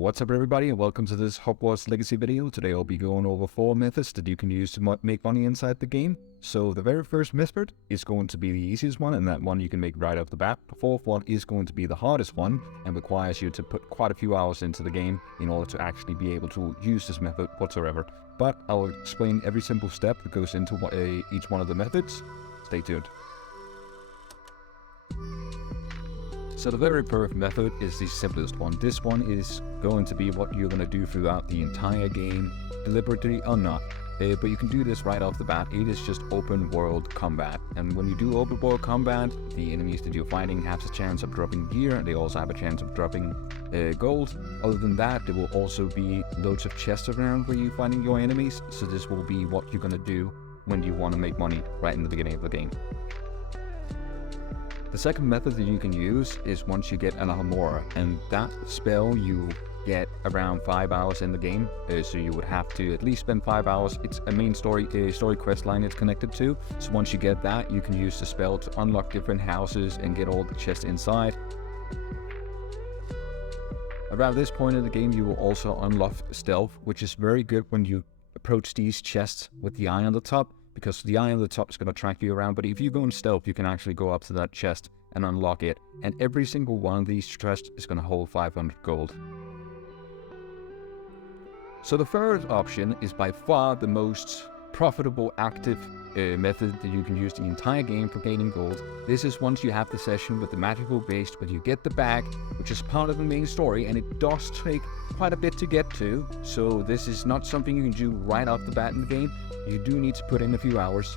What's up everybody and welcome to this Hogwarts Legacy video. Today I'll be going over 4 methods that you can use to make money inside the game. So the very first method is going to be the easiest one, and that one you can make right off the bat. The fourth one is going to be the hardest one and requires you to put quite a few hours into the game in order to actually be able to use this method whatsoever. But I'll explain every simple step that goes into each one of the methods. Stay tuned. So the very first method is the simplest one. This one is going to be what you're going to do throughout the entire game, deliberately or not. But you can do this right off the bat. It is just open world combat. And when you do open world combat, the enemies that you're fighting have a chance of dropping gear, and they also have a chance of dropping gold. Other than that, there will also be loads of chests around where you're finding your enemies. So this will be what you're going to do when you want to make money right in the beginning of the game. The second method that you can use is once you get an Alhambra, and that spell you get around 5 hours in the game, so you would have to at least spend 5 hours. It's a main story quest line it's connected to, so once you get that, you can use the spell to unlock different houses and get all the chests inside. Around this point in the game, you will also unlock stealth, which is very good when you approach these chests with the eye on the top, because the eye on the top is going to track you around. But if you go in stealth, you can actually go up to that chest and unlock it, and every single one of these chests is going to hold 500 gold. So the third option is by far the most profitable active method that you can use the entire game for gaining gold. This is once you have the session with the magical beast, where you get the bag, which is part of the main story, and it does take quite a bit to get to. So this is not something you can do right off the bat in the game. You do need to put in a few hours,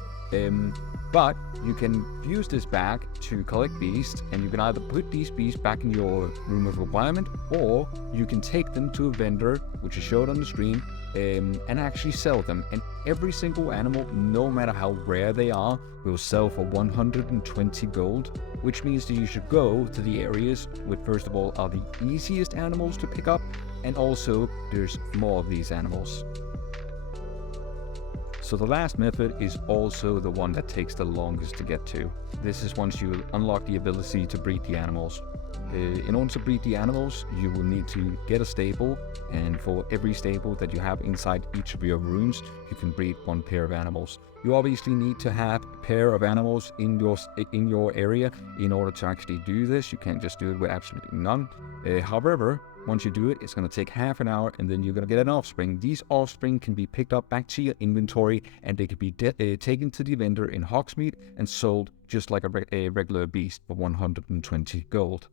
but you can use this bag to collect beasts, and you can either put these beasts back in your room of requirement, or you can take them to a vendor, which is showed on the screen, and actually sell them. And every single animal, no matter how rare they are, will sell for 120 gold, which means that you should go to the areas which first of all are the easiest animals to pick up, and also there's more of these animals. So the last method is also the one that takes the longest to get to. This is once you unlock the ability to breed the animals. In order to breed the animals, you will need to get a stable, and for every stable that you have inside each of your rooms, you can breed 1 pair of animals. You obviously need to have a pair of animals in your area in order to actually do this. You can't just do it with absolutely none. However, once you do it, it's going to take half an hour, and then you're going to get an offspring. These offspring can be picked up back to your inventory, and they can be taken to the vendor in Hogsmeade and sold just like a regular beast for 120 gold.